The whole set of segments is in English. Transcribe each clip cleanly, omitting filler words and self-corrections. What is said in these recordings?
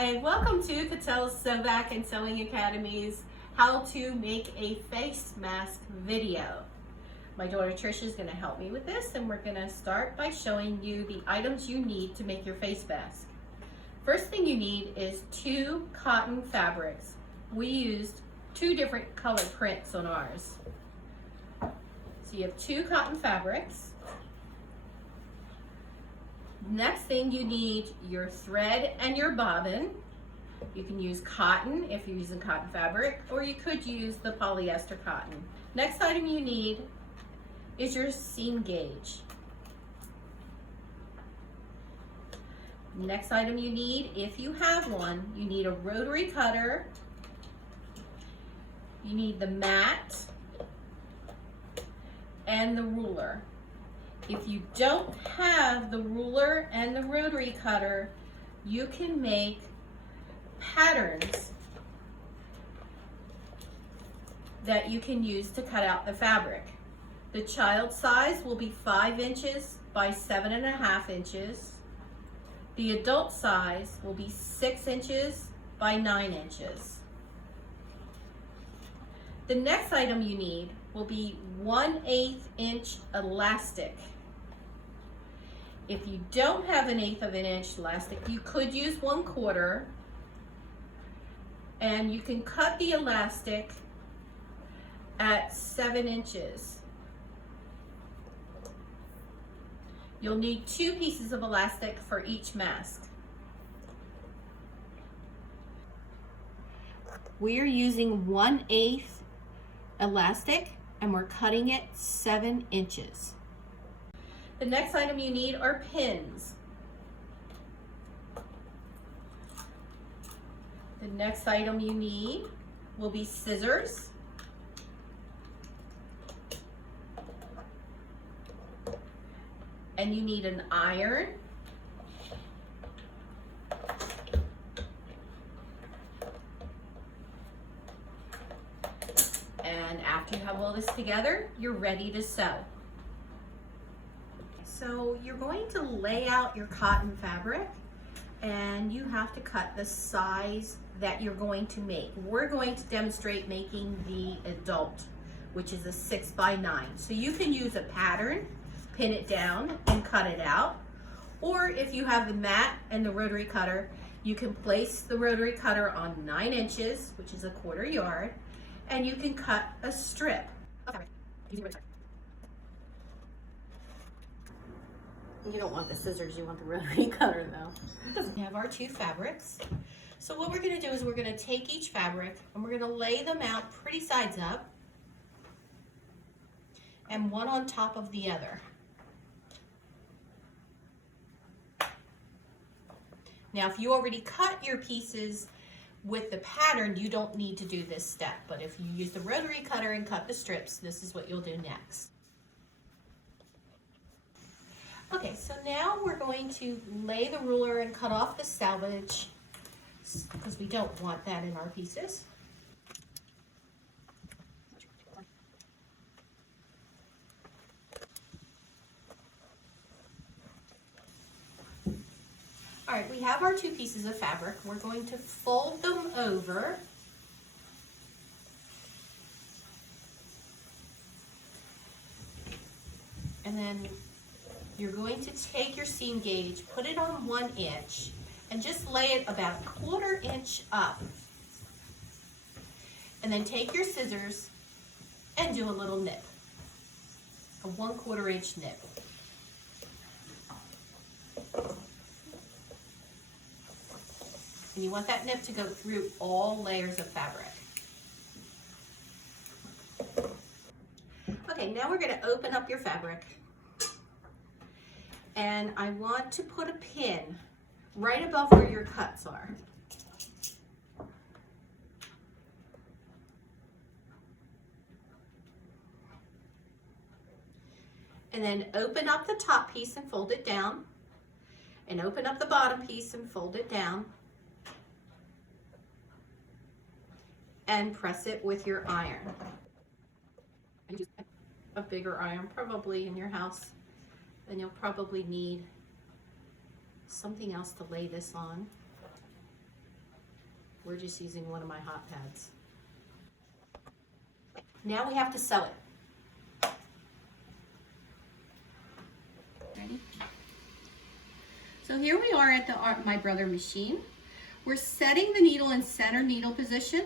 Hi, welcome to Catel's Sewback and Sewing Academy's How to Make a Face Mask video. My daughter Tricia is going to help me with this, and we're going to start by showing you the items you need to make your face mask. First thing you need is 2 cotton fabrics. We used 2 different color prints on ours. So you have 2 cotton fabrics. Next thing, you need your thread and your bobbin. You can use cotton if you're using cotton fabric, or you could use the polyester cotton. Next item you need is your seam gauge. Next item you need, if you have one, you need a rotary cutter. You need the mat and the ruler. If you don't have the ruler and the rotary cutter, you can make patterns that you can use to cut out the fabric. The child size will be 5 inches by 7.5 inches. The adult size will be 6 inches by 9 inches. The next item you need will be 1/8 inch elastic. If you don't have 1/8 of an inch elastic, you could use 1/4, and you can cut the elastic at 7 inches. You'll need 2 pieces of elastic for each mask. We are using 1/8 elastic, and we're cutting it 7 inches. The next item you need are pins. The next item you need will be scissors. And you need an iron. And after you have all this together, you're ready to sew. So you're going to lay out your cotton fabric, and you have to cut the size that you're going to make. We're going to demonstrate making the adult, which is a 6 by 9. So you can use a pattern, pin it down and cut it out. Or if you have the mat and the rotary cutter, you can place the rotary cutter on 9 inches, which is 1/4 yard, and you can cut a strip of fabric using a rotary cutter. You don't want the scissors, you want the rotary cutter though. We have our 2 fabrics. So what we're gonna do is we're gonna take each fabric and we're gonna lay them out pretty sides up, and one on top of the other. Now if you already cut your pieces with the pattern, you don't need to do this step, but if you use the rotary cutter and cut the strips, this is what you'll do next. Okay, so now we're going to lay the ruler and cut off the selvage, because we don't want that in our pieces. All right, we have our 2 pieces of fabric. We're going to fold them over. And then you're going to take your seam gauge, put it on 1 inch, and just lay it about 1/4 inch up. And then take your scissors and do a little nip, a 1/4 inch nip. And you want that nip to go through all layers of fabric. Okay, now we're going to open up your fabric. And I want to put a pin right above where your cuts are. And then open up the top piece and fold it down. And open up the bottom piece and fold it down. And press it with your iron. A bigger iron probably in your house. Then you'll probably need something else to lay this on. We're just using one of my hot pads. Now we have to sew it. Ready? So here we are at the My Brother machine. We're setting the needle in center needle position.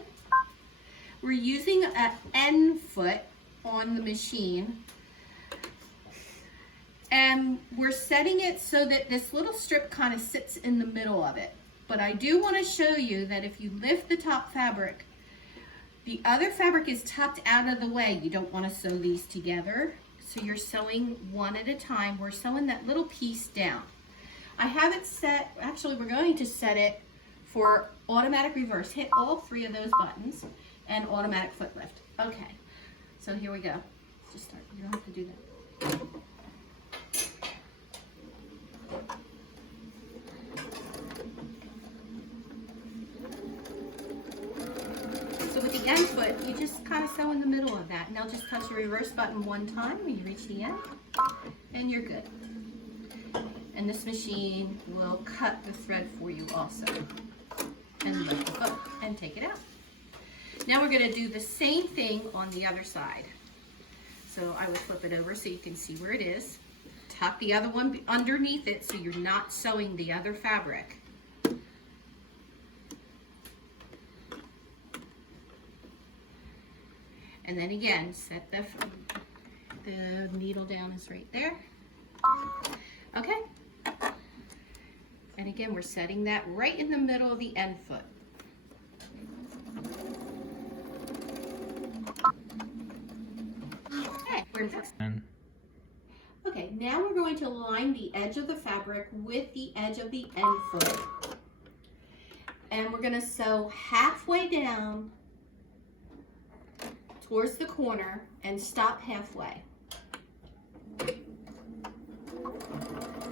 We're using an end foot on the machine. And we're setting it so that this little strip kind of sits in the middle of it. But I do want to show you that if you lift the top fabric, the other fabric is tucked out of the way. You don't want to sew these together. So you're sewing one at a time. We're sewing that little piece down. I have it set, actually we're going to set it for automatic reverse. Hit all 3 of those buttons and automatic foot lift. Okay, so here we go. Just start, you don't have to do that. So with the end foot, you just kind of sew in the middle of that. Now just touch the reverse button one time when you reach the end, and you're good. And this machine will cut the thread for you also. And lift the foot and take it out. Now we're going to do the same thing on the other side. So I would flip it over so you can see where it is. Tuck the other one underneath it so you're not sewing the other fabric. And then again, set the needle down is right there. Okay. And again, we're setting that right in the middle of the end foot. Okay, now we're going to line the edge of the fabric with the edge of the end foot. And we're going to sew halfway down towards the corner and stop halfway.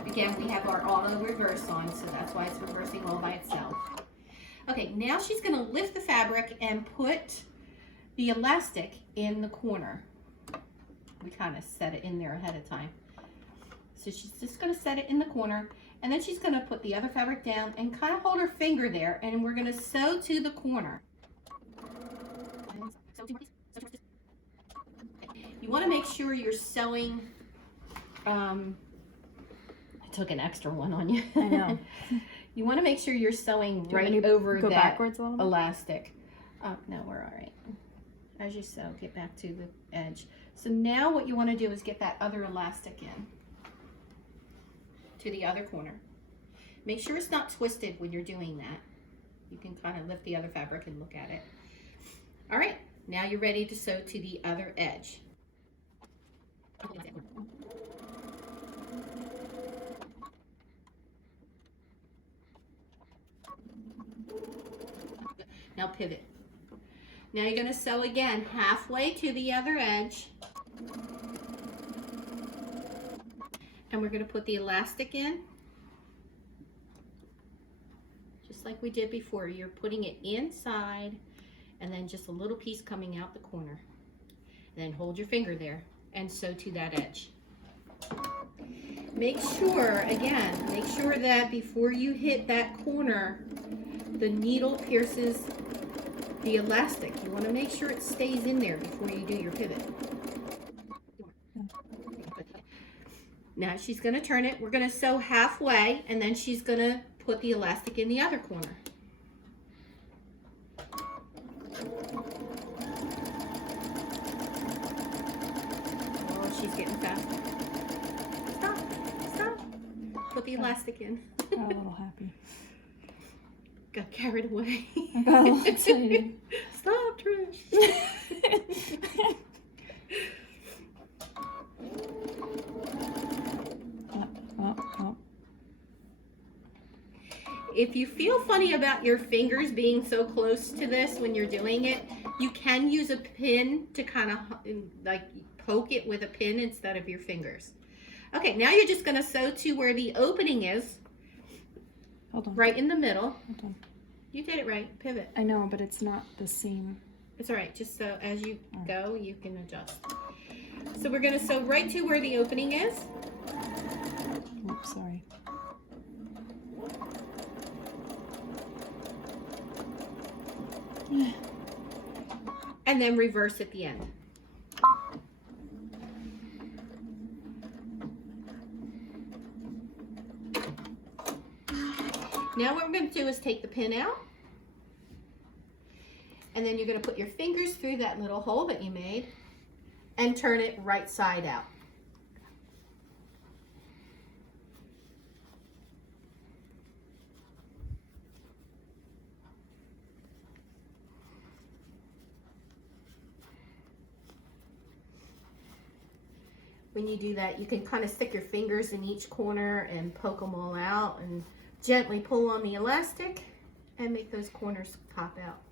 Again, we have our auto reverse on, so that's why it's reversing all by itself. Okay, now she's going to lift the fabric and put the elastic in the corner. We kind of set it in there ahead of time. So she's just going to set it in the corner, and then she's going to put the other fabric down and kind of hold her finger there, and we're going to sew to the corner. You want to make sure you're sewing. I took an extra one on you. I know. You want to make sure you're sewing right over that elastic. No, we're all right. As you sew, get back to the edge. So now what you want to do is get that other elastic in to the other corner. Make sure it's not twisted when you're doing that. You can kind of lift the other fabric and look at it. All right, now you're ready to sew to the other edge. Now pivot. Now you're going to sew again halfway to the other edge. And we're going to put the elastic in. Just like we did before. You're putting it inside and then just a little piece coming out the corner. And then hold your finger there and sew to that edge. Make sure, again, make sure that before you hit that corner, the needle pierces the elastic. You want to make sure it stays in there before you do your pivot. Now she's going to turn it. We're going to sew halfway, and then she's going to put the elastic in the other corner. Oh, she's getting faster. Stop. Stop. Put the elastic in. I got a little happy. Got carried away. I got a little excited. Stop, Trish. If you feel funny about your fingers being so close to this when you're doing it, you can use a pin to kind of like poke it with a pin instead of your fingers. Okay, now you're just going to sew to where the opening is. Hold on. Right in the middle. Hold on. You did it right. Pivot. I know, but it's not the same. It's all right. Just so as you go, you can adjust. So we're going to sew right to where the opening is. Oops, sorry. And then reverse at the end. Now what we're going to do is take the pin out, and then you're going to put your fingers through that little hole that you made and turn it right side out. When you do that, you can kind of stick your fingers in each corner and poke them all out and gently pull on the elastic and make those corners pop out.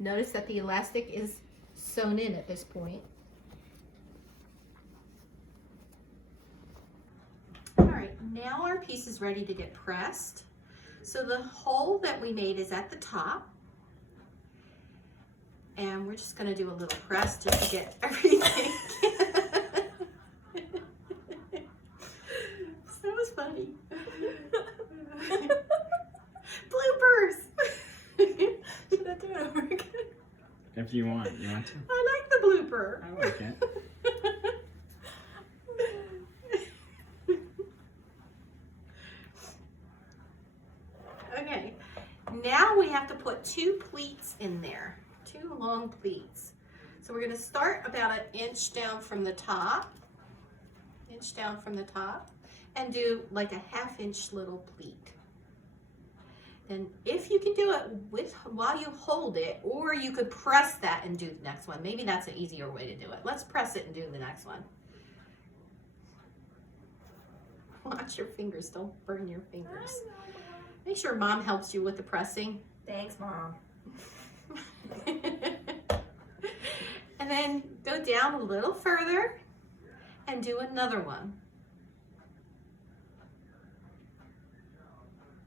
Notice that the elastic is sewn in at this point. All right, now our piece is ready to get pressed. So the hole that we made is at the top. And we're just gonna do a little press just to get everything. That was funny. Bloopers. Should I do it over again? If you want. You want to? I like the blooper. I like it. Okay, now we have to put 2 pleats in there, 2 long pleats. So we're going to start about 1 inch down from the top, and do like a 1/2 inch little pleat. And if you can do it while you hold it, or you could press that and do the next one. Maybe that's an easier way to do it. Let's press it and do the next one. Watch your fingers, don't burn your fingers. Make sure Mom helps you with the pressing. Thanks, Mom. And then go down a little further and do another one.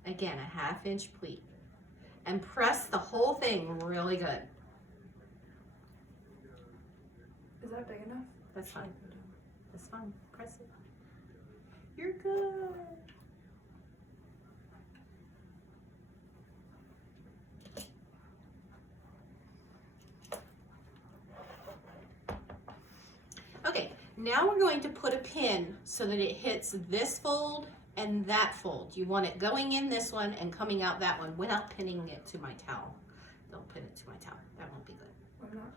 Again, a 1/2 inch pleat. And press the whole thing really good. Is that big enough? That's fine. That's fine. Press it. You're good. Okay, now we're going to put a pin so that it hits this fold and that fold. You want it going in this one and coming out that one without pinning it to my towel. Don't pin it to my towel. That won't be good. Why not?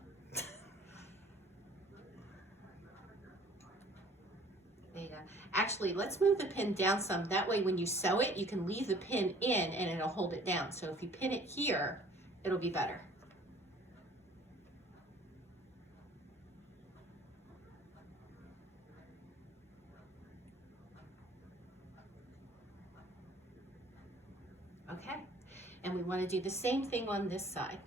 There you go. Actually, let's move the pin down some. That way when you sew it, you can leave the pin in and it'll hold it down. So if you pin it here, it'll be better. Okay, and we want to do the same thing on this side.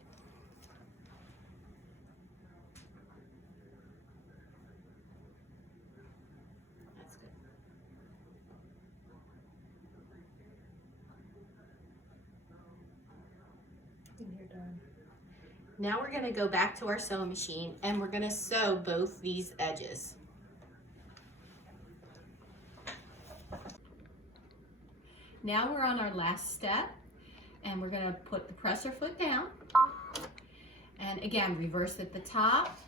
That's good. And you're done. Now we're going to go back to our sewing machine and we're going to sew both these edges. Now we're on our last step and we're going to put the presser foot down and again reverse at the top,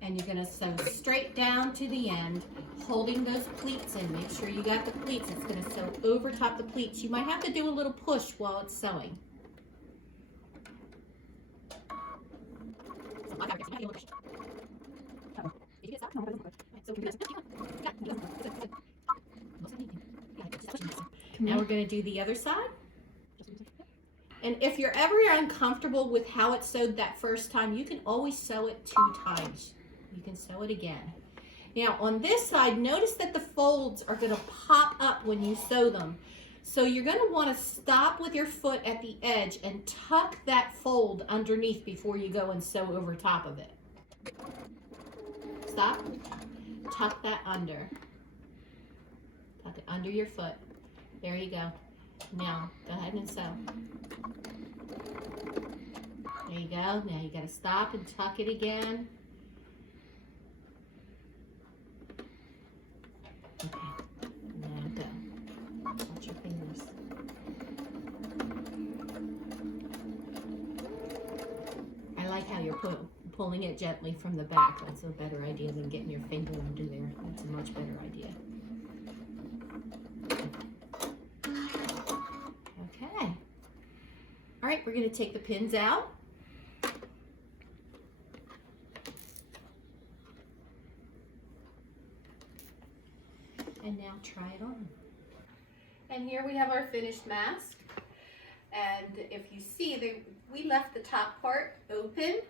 and you're going to sew straight down to the end, holding those pleats in. Make sure you got the pleats. It's going to sew over top the pleats. You might have to do a little push while it's sewing. Now we're going to do the other side. And if you're ever uncomfortable with how it's sewed that first time, you can always sew it 2 times. You can sew it again. Now on this side, notice that the folds are going to pop up when you sew them. So you're going to want to stop with your foot at the edge and tuck that fold underneath before you go and sew over top of it. Stop. Tuck that under. Tuck it under your foot. There you go. Now, go ahead and sew. There you go. Now you got to stop and tuck it again. Okay. Now go. Watch your fingers. you're pulling it gently from the back. That's a better idea than getting your finger under there. That's a much better idea. Okay. All right, we're going to take the pins out. And now try it on. And here we have our finished mask. And if you see, we left the top part open.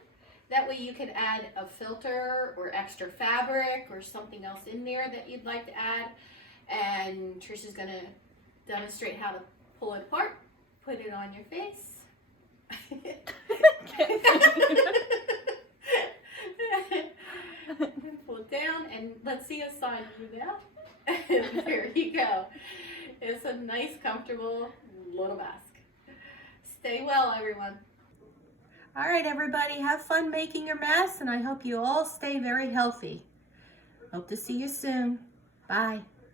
That way you can add a filter or extra fabric or something else in there that you'd like to add. And Trisha's gonna demonstrate how to pull it apart, put it on your face. Pull it down and let's see a side view now. There you go. It's a nice, comfortable little mask. Stay well, everyone. All right, everybody, have fun making your masks, and I hope you all stay very healthy. Hope to see you soon. Bye.